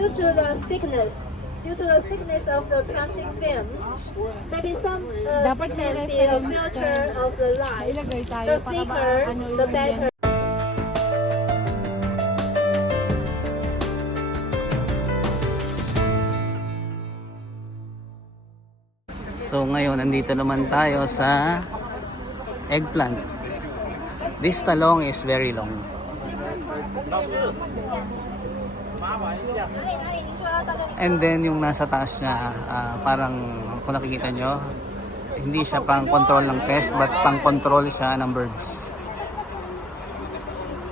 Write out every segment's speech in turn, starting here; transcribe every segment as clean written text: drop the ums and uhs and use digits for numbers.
due to the thickness of the plastic film, maybe some Dapat can may be a reference filter dyan. of the light. Ilagay tayo The para thicker, ano the yun better. yan. So ngayon nandito naman tayo sa eggplant. This talong is very long. And then yung nasa taas niya, parang kung nakikita nyo, hindi siya pang control ng pest but pang control siya ng birds.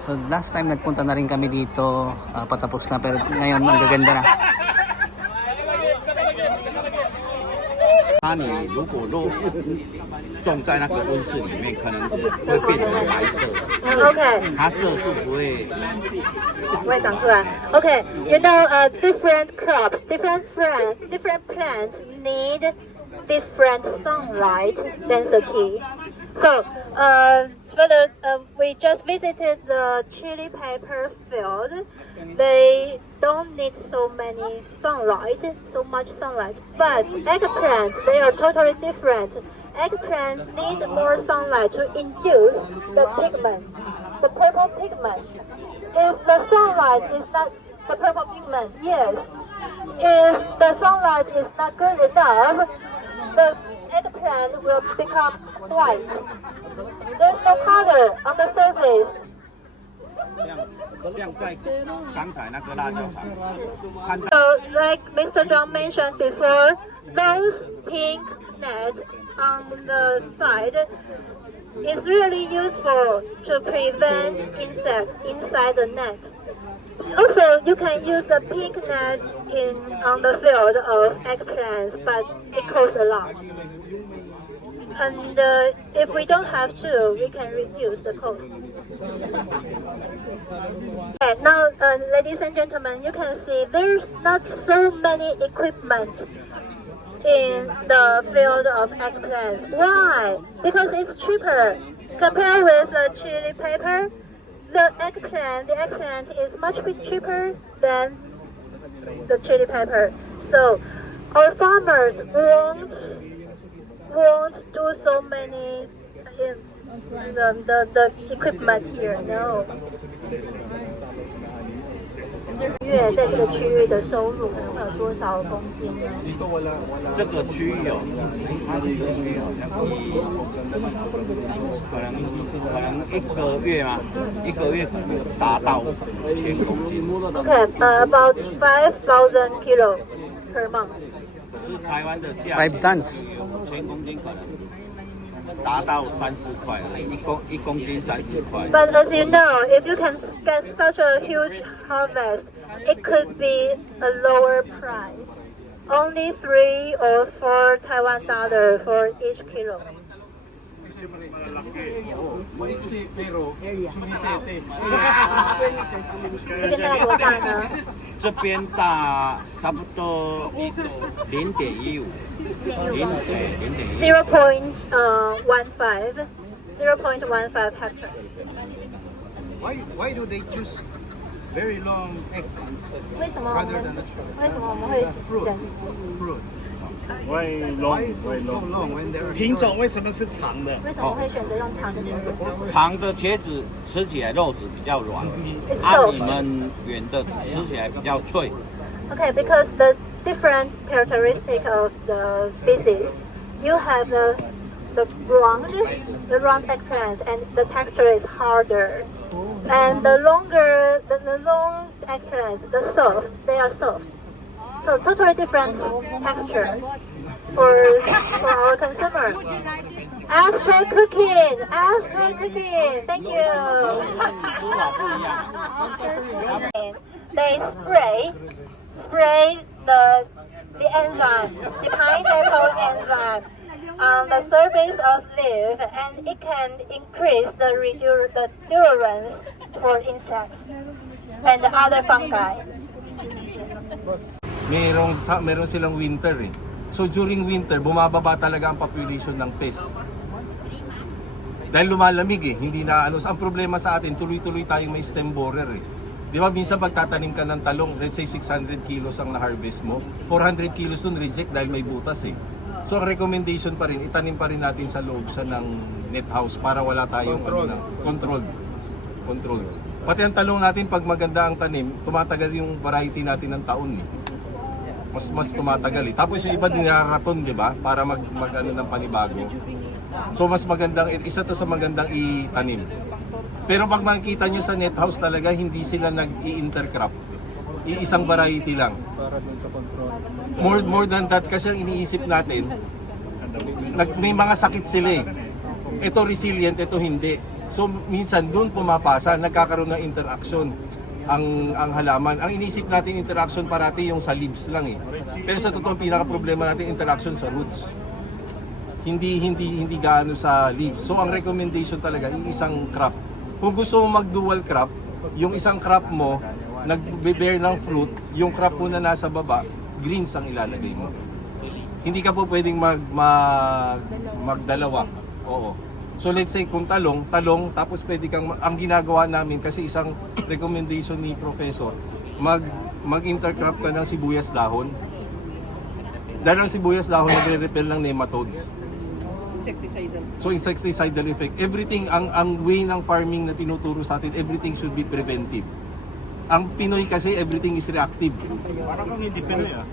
So last time nagpunta na rin kami dito, patapos na, pero ngayon ang gaganda na. 它你如果种在那个温室里面，可能会变成白色， Okay. 它色素不会 Wait, okay, you know, different crops, different plants need different sunlight density. So, further, we just visited the chili pepper field. They don't need so much sunlight. But eggplant, they are totally different. Eggplant need more sunlight to induce the pigment, the purple pigment. If the sunlight is not the purple pigment, yes. If the sunlight is not good enough, the eggplant will become white. There's no color on the surface. 像在刚才那个辣椒厂看到。 So, like Mr. Zhang mentioned before, those pink nets on the side is really useful to prevent insects inside the net. Also, you can use the pink net on the field of eggplants, but it costs a lot. And if we don't have to, we can reduce the cost. Okay, now, ladies and gentlemen, you can see there's not so many equipment in the field of eggplants. Why? Because it's cheaper. Compared with the chili pepper, the eggplant is much cheaper than the chili pepper. So our farmers won't do so many the equipment here. No. 月在这个区域的收入可能会有多少公斤呢？这个区域哦，它这个区域好像可能一个月嘛，一个月可能达到1000公斤。 Okay, about 5,000 kilo per month. 是台湾的价 5 钱tons. ，1000公斤可能达到3-4块而已，一公斤3-4块。 But as you know, if you can get such a huge harvest, it could be a lower price. Only 3 or 4 Taiwan dollar for each kilo. 这边大概多大呢？这边大差不多0.15，0.15。 0.15 hectare. Why do they choose very long eggplants 为什么 rather than the 我们会选 fruit? Why Why is it so long when they're 品种为什么是长的？为什么会选择用长的茄子？长的茄子吃起来肉质比较软， It's 你 soft. 们圆的吃起来比较脆。 Okay, because the different characteristic of the species, you have the round eggplants, and the texture is harder. And the long eggplants, they are soft. So totally different texture for our consumer. After cooking, thank you. They spray the enzyme, the pineapple enzyme on the surface of leaf, and it can increase the endurance for insects and other fungi. Meron silang winter eh. So during winter, bumababa talaga ang population ng pest. Dahil lumalamig eh, hindi na ano. Ang problema sa atin, tuloy-tuloy tayong may stem borer eh. Di ba minsan pagtatanim ka ng talong, let's say 600 kilos ang na-harvest mo, 400 kilos dun reject dahil may butas eh. So ang recommendation pa rin, itanim pa rin natin sa loob sa ng net house para wala tayong control. Pati ang talong natin pag maganda ang tanim, tumatagal yung variety natin ng taon eh. Mas tumatagal eh. Tapos yung iba dinaraton, di ba? Para mag ano ng panibago. So mas magandang, isa to sa magandang itanim. Pero pag makikita nyo sa net house talaga, hindi sila nag-i-intercrop. Iisang variety lang. Para dun sa control. More than that kasi ang iniisip natin, may mga sakit sila eh. Ito resilient, ito hindi. So minsan doon pumapasa, nagkakaroon ng interaction ang halaman. Ang iniisip natin interaction parati yung sa leaves lang eh. Pero sa totoo pinaka problema natin interaction sa roots. Hindi gaano sa leaves. So ang recommendation talaga yung isang crop. Kung gusto mo mag-dual crop, yung isang crop mo nagbe-bear ng fruit, yung crop mo na nasa baba, greens ang ilalagay mo. Hindi ka po pwedeng magdalawa. Oo. So let's say kung talong, tapos pwede kang, ang ginagawa namin kasi isang recommendation ni Professor, mag-intercrop ka ng sibuyas dahon. Dahil ang sibuyas dahon nagre-repel ng nematodes. Insecticidal. So insecticidal effect. Everything, ang way ng farming na tinuturo sa atin, everything should be preventive. Ang Pinoy kasi everything is reactive. Parang kang hindi Pinoy ah.